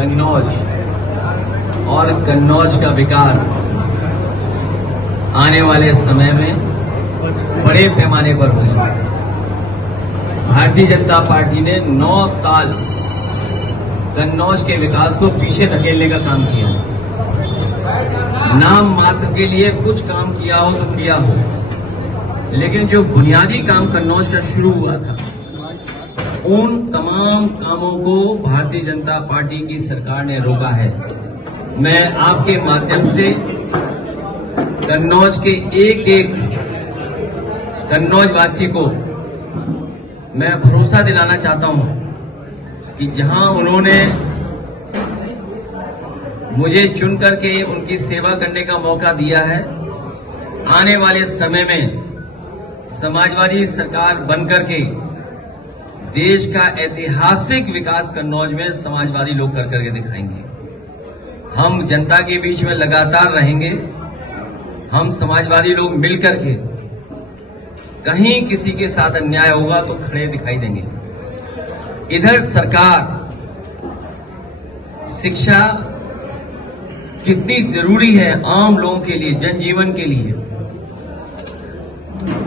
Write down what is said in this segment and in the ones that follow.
कन्नौज और कन्नौज का विकास आने वाले समय में बड़े पैमाने पर होगा। भारतीय जनता पार्टी ने 9 साल कन्नौज के विकास को पीछे धकेलने का काम किया। नाम मात्र के लिए कुछ काम किया हो तो किया हो, लेकिन जो बुनियादी काम कन्नौज का शुरू हुआ था, उन तमाम कामों को भारतीय जनता पार्टी की सरकार ने रोका है। मैं आपके माध्यम से कन्नौज के एक एक कन्नौज वासी को मैं भरोसा दिलाना चाहता हूं कि जहां उन्होंने मुझे चुन करके उनकी सेवा करने का मौका दिया है, आने वाले समय में समाजवादी सरकार बनकर के देश का ऐतिहासिक विकास कन्नौज में समाजवादी लोग कर करके दिखाएंगे। हम जनता के बीच में लगातार रहेंगे। हम समाजवादी लोग मिलकर के कहीं किसी के साथ अन्याय होगा तो खड़े दिखाई देंगे। इधर सरकार शिक्षा कितनी जरूरी है आम लोगों के लिए, जनजीवन के लिए।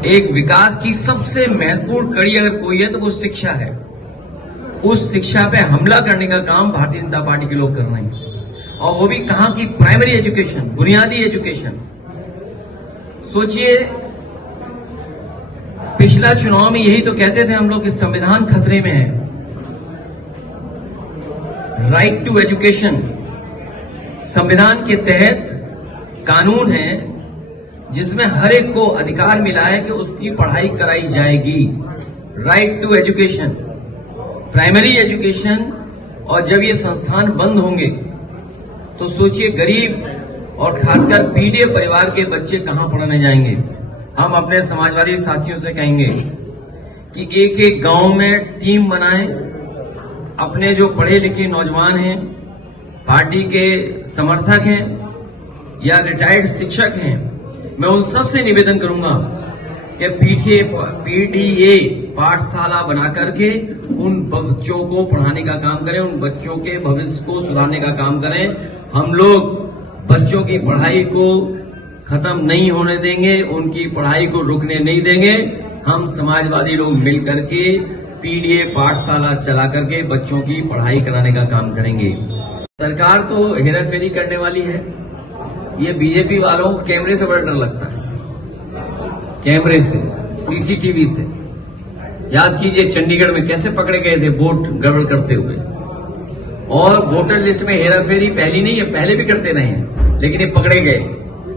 एक विकास की सबसे महत्वपूर्ण कड़ी अगर कोई है तो वो शिक्षा है। उस शिक्षा पे हमला करने का काम भारतीय जनता पार्टी के लोग कर रहे हैं, और वो भी कहां की प्राइमरी एजुकेशन, बुनियादी एजुकेशन। सोचिए, पिछला चुनाव में यही तो कहते थे हम लोग कि संविधान खतरे में है। राइट टू एजुकेशन संविधान के तहत कानून है जिसमें हर एक को अधिकार मिला है कि उसकी पढ़ाई कराई जाएगी। Right to education, primary education. और जब ये संस्थान बंद होंगे तो सोचिए गरीब और खासकर पीड़ित परिवार के बच्चे कहां पढ़ने जाएंगे। हम अपने समाजवादी साथियों से कहेंगे कि एक एक गांव में टीम बनाएं। अपने जो पढ़े लिखे नौजवान हैं, पार्टी के समर्थक हैं या रिटायर्ड शिक्षक हैं, मैं उन सबसे निवेदन करूंगा कि पीडीए पाठशाला बना करके उन बच्चों को पढ़ाने का काम करें, उन बच्चों के भविष्य को सुधारने का काम करें। हम लोग बच्चों की पढ़ाई को खत्म नहीं होने देंगे, उनकी पढ़ाई को रुकने नहीं देंगे। हम समाजवादी लोग मिल करके पीडीए पाठशाला चला करके बच्चों की पढ़ाई कराने का काम करेंगे। सरकार तो हेराफेरी करने वाली है। ये बीजेपी वालों को कैमरे से बड़ा डर लगता है, कैमरे से, सीसीटीवी से। याद कीजिए चंडीगढ़ में कैसे पकड़े गए थे वोट गड़बड़ करते हुए। और वोटर लिस्ट में हेराफेरी पहली नहीं है, पहले भी करते रहे हैं, लेकिन ये पकड़े गए।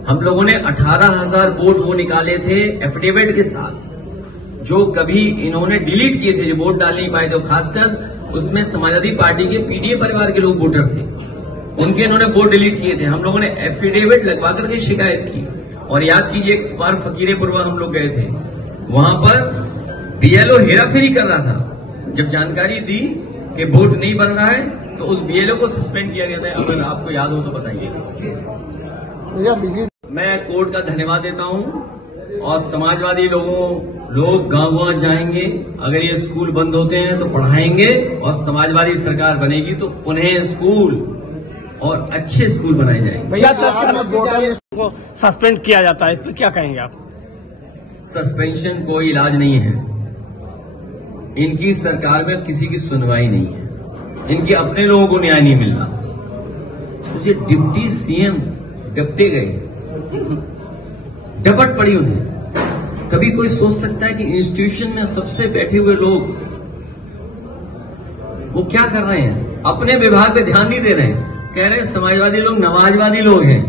हम लोगों ने 18,000 वोट वो निकाले थे एफिडेविट के साथ, जो कभी इन्होंने डिलीट किए थे, जो वोट डाल नहीं पाए थे। खासकर उसमें समाजवादी पार्टी के पीडीए परिवार के लोग वोटर थे, उनके इन्होंने वोट डिलीट किए थे। हम लोगों ने एफिडेविट लगवा करके शिकायत की। और याद कीजिए एक बार फकीरेपुरवा हम लोग गए थे, वहां पर बीएलओ हेराफेरी कर रहा था। जब जानकारी दी कि वोट नहीं बन रहा है तो उस बीएलओ को सस्पेंड किया गया था। अगर आपको याद हो तो बताइए। मैं कोर्ट का धन्यवाद देता हूं, और समाजवादी लोग गांव जाएंगे। अगर ये स्कूल बंद होते हैं तो पढ़ाएंगे, और समाजवादी सरकार बनेगी तो उन्हें स्कूल और अच्छे स्कूल बनाए जाएंगे। भैया को सस्पेंड किया जाता है, इस पर क्या कहेंगे आप? सस्पेंशन कोई इलाज नहीं है। इनकी सरकार में किसी की सुनवाई नहीं है, इनके अपने लोगों को न्याय नहीं मिल रहा। तो ये डिप्टी सीएम डपटे गए, डपट पड़ी उन्हें। कभी कोई सोच सकता है कि इंस्टीट्यूशन में सबसे बैठे हुए लोग वो क्या कर रहे हैं? अपने विभाग पे ध्यान नहीं दे रहे हैं। कह रहे हैं समाजवादी लोग नमाजवादी लोग हैं।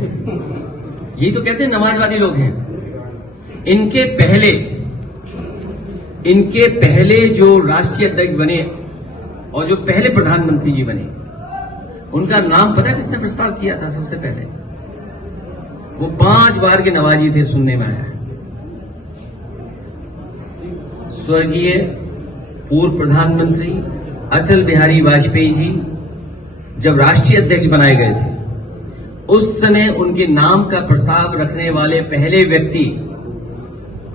यही तो कहते हैं नमाजवादी लोग हैं। इनके पहले जो राष्ट्रीय अध्यक्ष बने और जो पहले प्रधानमंत्री जी बने, उनका नाम पता है किसने प्रस्ताव किया था? सबसे पहले वो 5 बार के नवाजी थे, सुनने में आया है। स्वर्गीय पूर्व प्रधानमंत्री अटल बिहारी वाजपेयी जी जब राष्ट्रीय अध्यक्ष बनाए गए थे, उस समय उनके नाम का प्रस्ताव रखने वाले पहले व्यक्ति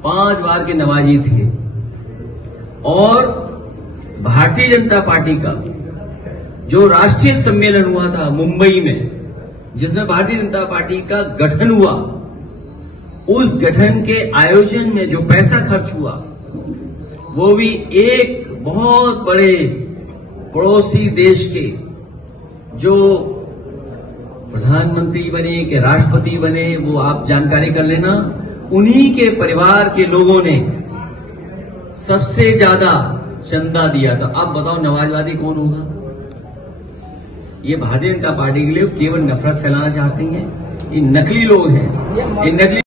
5 बार के नवाजी थे। और भारतीय जनता पार्टी का जो राष्ट्रीय सम्मेलन हुआ था मुंबई में, जिसमें भारतीय जनता पार्टी का गठन हुआ, उस गठन के आयोजन में जो पैसा खर्च हुआ वो भी एक बहुत बड़े पड़ोसी देश के जो प्रधानमंत्री बने कि राष्ट्रपति बने, वो आप जानकारी कर लेना, उन्हीं के परिवार के लोगों ने सबसे ज्यादा चंदा दिया था। अब बताओ नमाजवादी कौन होगा? ये भारतीय जनता पार्टी के लिए केवल नफरत फैलाना चाहती हैं। ये नकली लोग हैं, ये नकली